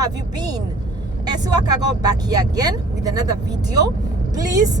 have you been? Esiwakago back here again with another video. Please,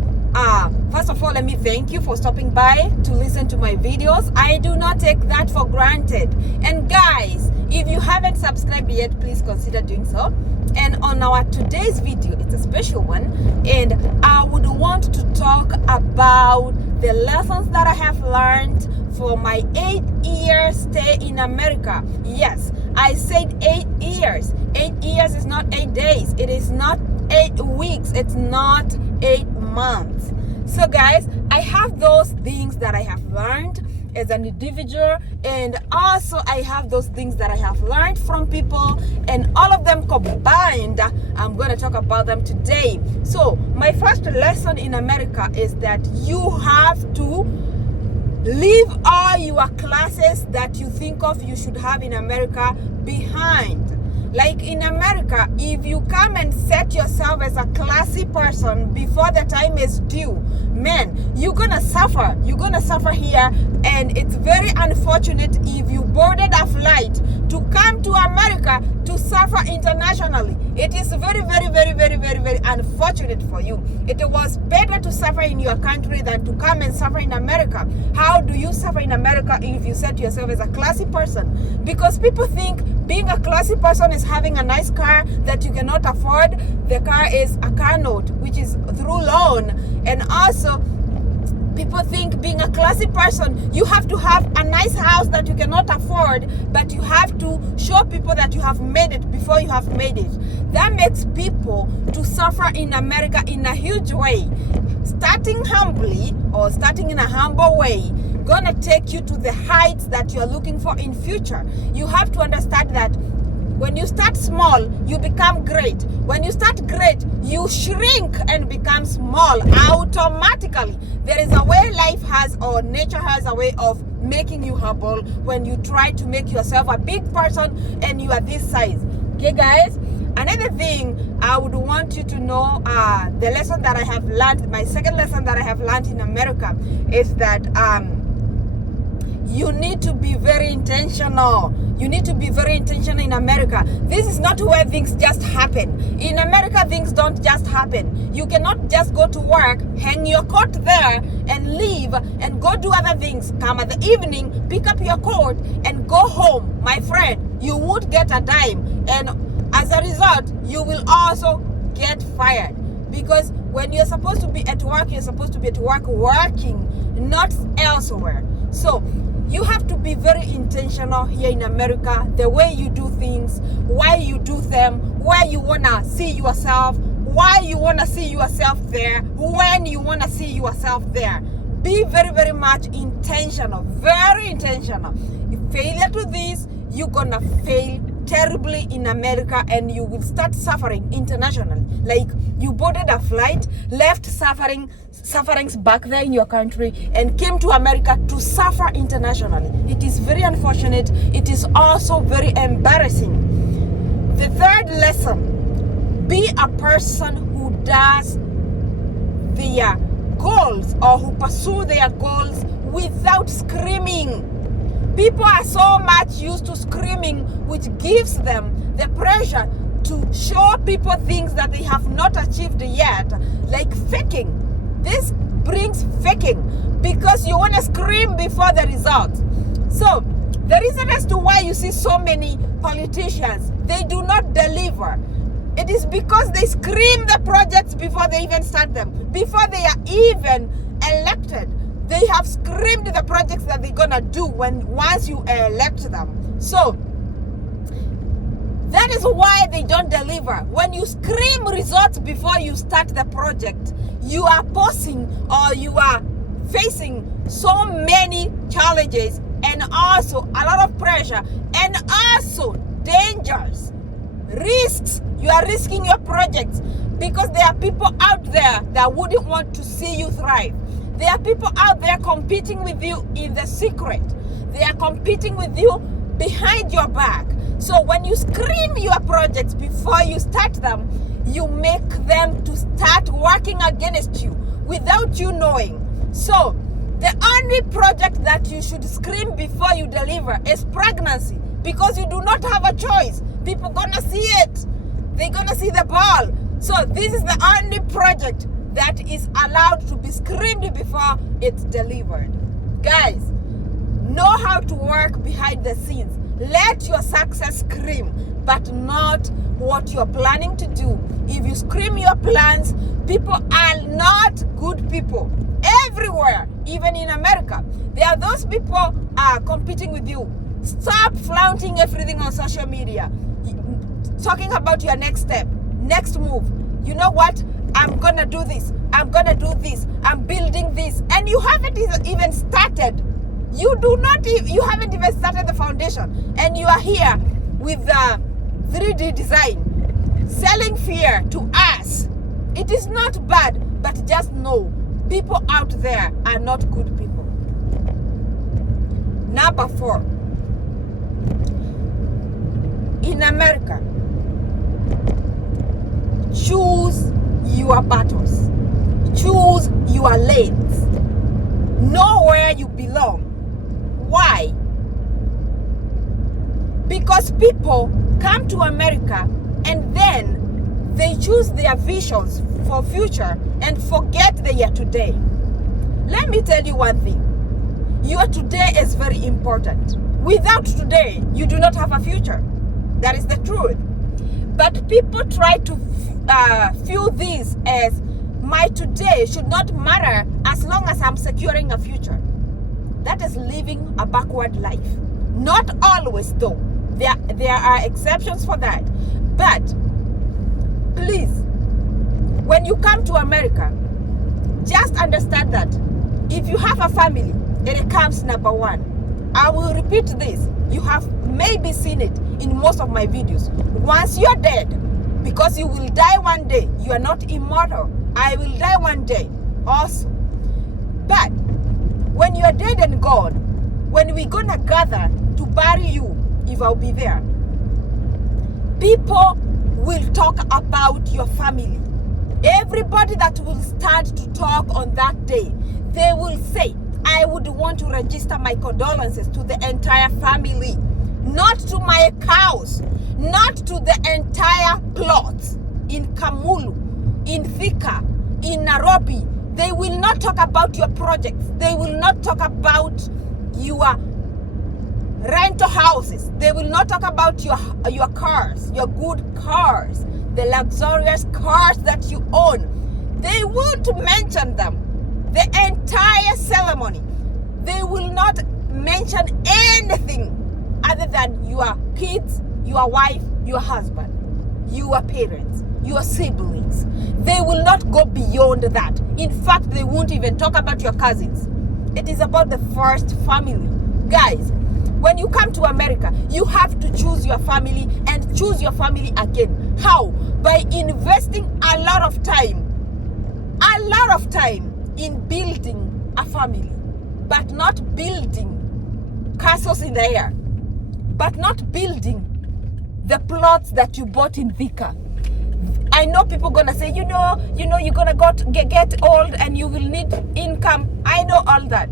first of all, let me thank you for stopping by to listen to my videos. I do not take that for granted. And guys, if you haven't subscribed yet, please consider doing so. And on our today's video, it's a special one, and I would want to talk about the lessons that I have learned for my 8-year stay in America. Yes, I said 8 years. 8 years is not 8 days. It is not 8 weeks. It's not 8 months. So guys, I have those things that I have learned as an individual, and also I have those things that I have learned from people, and all of them combined, I'm going to talk about them today. So my first lesson in America is that you have to leave all your classes that you think of you should have in America behind. Like in America, if you come and set yourself as a classy person before the time is due, man, you're gonna suffer. You're gonna suffer here, and it's very unfortunate if you boarded a flight to come to America to suffer internationally. It is very, very, very, very, very, very unfortunate for you. It was better to suffer in your country than to come and suffer in America. How do you suffer in America if you set yourself as a classy person? Because people think being a classy person is having a nice car that you cannot afford. The car is a car note, which is through loan. And also, people think being a classy person, you have to have a nice house that you cannot afford, but you have to show people that you have made it before you have made it. That makes people to suffer in America in a huge way. Starting humbly, or starting in a humble way, gonna take you to the heights that you're looking for in future. You have to understand that when you start small, you become great. When you start great, you shrink and become small automatically. There is a way life has, or nature has a way of making you humble when you try to make yourself a big person and you are this size. Okay, guys? Another thing I would want you to know, the lesson that I have learned, my second lesson that I have learned in America is that you need to be very intentional. You need to be very intentional in America. This is not where things just happen. In America, things don't just happen. You cannot just go to work, hang your coat there, and leave and go do other things. Come at the evening, pick up your coat, and go home. My friend, you would get a dime. And as a result, you will also get fired. Because when you're supposed to be at work, you're supposed to be at work working, not elsewhere. So you have to be very intentional here in America, the way you do things, why you do them, where you want to see yourself, why you want to see yourself there, when you want to see yourself there. Be very, very much intentional, very intentional. If failure to this, you're going to fail terribly in America, and you will start suffering internationally. Like you boarded a flight, left sufferings back there in your country, and came to America to suffer internationally. It is very unfortunate. It is also very embarrassing. The third lesson: be a person who does their goals, or who pursue their goals without screaming. People are so much used to screaming, which gives them the pressure to show people things that they have not achieved yet, like faking. This brings faking because you want to scream before the result. So the reason as to why you see so many politicians, they do not deliver. It is because they scream the projects before they even start them, before they are even elected. They have screamed the projects that they're gonna do once you elect them. So that is why they don't deliver. When you scream results before you start the project, you are posing, or you are facing so many challenges, and also a lot of pressure, and also dangers, risks. You are risking your projects because there are people out there that wouldn't want to see you thrive. There are people out there competing with you in the secret. They are competing with you behind your back. So when you scream your projects before you start them, you make them to start working against you without you knowing. So the only project that you should scream before you deliver is pregnancy, because you do not have a choice. People gonna see it. they're gonna see the ball. So this is the only project that is allowed to be screened before it's delivered. Guys, know how to work behind the scenes. Let your success scream, but not what you're planning to do. If you scream your plans, people are not good people. Everywhere, even in America, there are those people competing with you. Stop flaunting everything on social media, talking about your next step, next move. You know what? I'm gonna do this. I'm gonna do this. I'm building this, and you haven't even started. You haven't even started the foundation, and you are here with the 3D design, selling fear to us. It is not bad, but just know, people out there are not good people. Number 4, in America, choose your battles. Choose your lanes. Know where you belong. Why? Because people come to America and then they choose their visions for future and forget the year today. Let me tell you one thing. Your today is very important. Without today, you do not have a future. That is the truth. But people try to view this as my today should not matter as long as I'm securing a future. That is living a backward life. Not always though. There are exceptions for that. But please, when you come to America, just understand that if you have a family, it comes number 1. I will repeat this. You have maybe seen it in most of my videos. Once you're dead, because you will die one day, you are not immortal. I will die one day also. But when you are dead and gone, when we're gonna gather to bury you, if I'll be there, people will talk about your family. Everybody that will stand to talk on that day, they will say, I would want to register my condolences to the entire family, not to my cows, not to the entire plots in Kamulu, in Thika, in Nairobi. They will not talk about your projects. They will not talk about your rental houses. They will not talk about your cars, your good cars, the luxurious cars that you own. They won't mention them. The entire ceremony, they will not mention anything other than your kids, your wife, your husband, your parents, your siblings. They will not go beyond that. In fact, they won't even talk about your cousins. It is about the first family. Guys, when you come to America, you have to choose your family and choose your family again. How? By investing a lot of time in building a family, but not building castles in the air, but not building the plots that you bought in Thika. I know people gonna say, you know, you're gonna get old and you will need income. I know all that.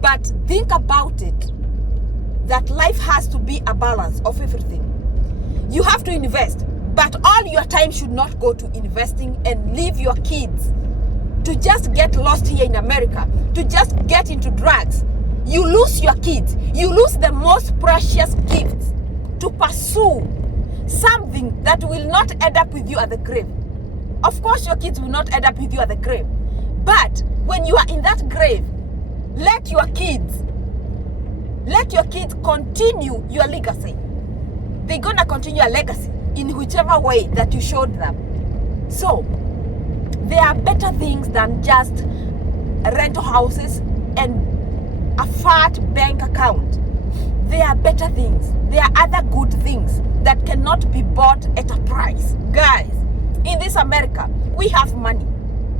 But think about it, that life has to be a balance of everything. You have to invest, but all your time should not go to investing and leave your kids to just get lost here in America, to just get into drugs. You lose your kids. You lose the most precious gifts to pursue something that will not end up with you at the grave. Of course, your kids will not end up with you at the grave. But when you are in that grave, let your kids continue your legacy. They're gonna continue your legacy in whichever way that you showed them. So there are better things than just rental houses and a fat bank account. There are better things. There are other good things that cannot be bought at a price. Guys, in this America, we have money.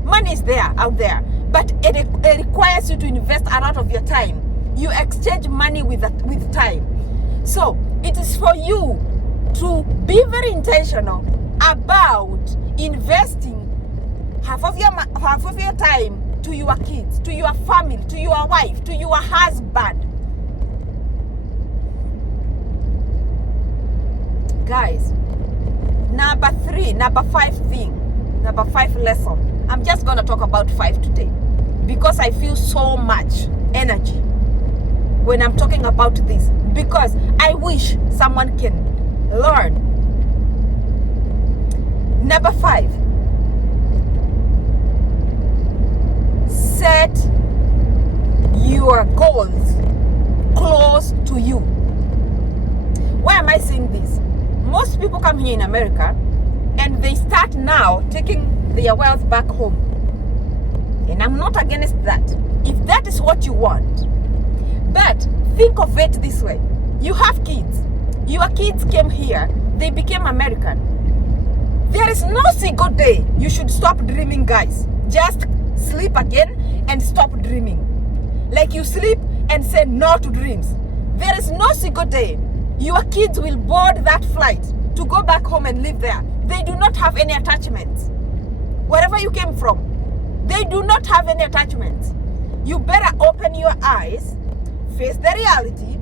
Money is there, out there, but it requires you to invest a lot of your time. You exchange money with time. So it is for you to be very intentional about investing half of your time to your kids, to your family, to your wife, to your husband. Guys, Number 5 lesson. I'm just going to talk about 5 today because I feel so much energy when I'm talking about this, because I wish someone can learn. Number 5, set your goals close to you. Why am I saying this? Most people come here in America and they start now taking their wealth back home. And I'm not against that, if that is what you want. But think of it this way. You have kids. Your kids came here. They became American. There is no single day you should stop dreaming, guys. Just sleep again and stop dreaming. Like you sleep and say no to dreams. There is no single day your kids will board that flight to go back home and live there. They do not have any attachments. Wherever you came from, they do not have any attachments. You better open your eyes, face the reality,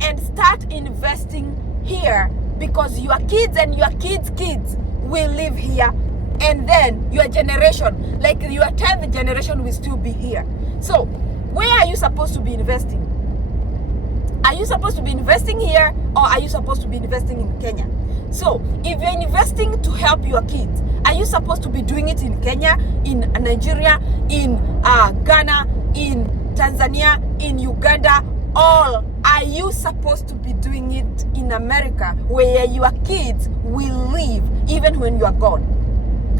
and start investing here, because your kids and your kids' kids will live here, and then your generation, like your 10th generation, will still be here. So where are you supposed to be investing? Are you supposed to be investing here, or are you supposed to be investing in Kenya? So if you're investing to help your kids, are you supposed to be doing it in Kenya, in Nigeria, in Ghana, in Tanzania, in Uganda, or are you supposed to be doing it in America, where your kids will live even when you are gone?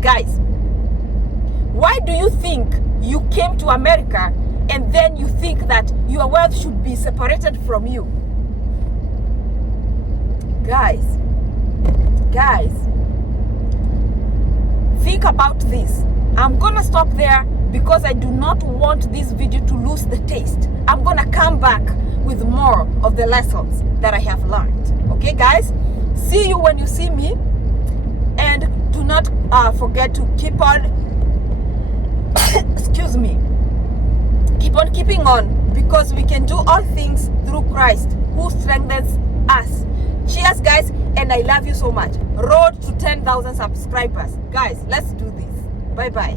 Guys, why do you think you came to America and then you think that your wealth should be separated from you? Guys, think about this. I'm gonna stop there because I do not want this video to lose the taste. I'm gonna come back with more of the lessons that I have learned. Okay, guys? See you when you see me. And do not forget to keep on excuse me, keep on keeping on, because we can do all things through Christ who strengthens us. Cheers, guys, and I love you so much. Road to 10,000 subscribers. Guys, let's do this. Bye-bye.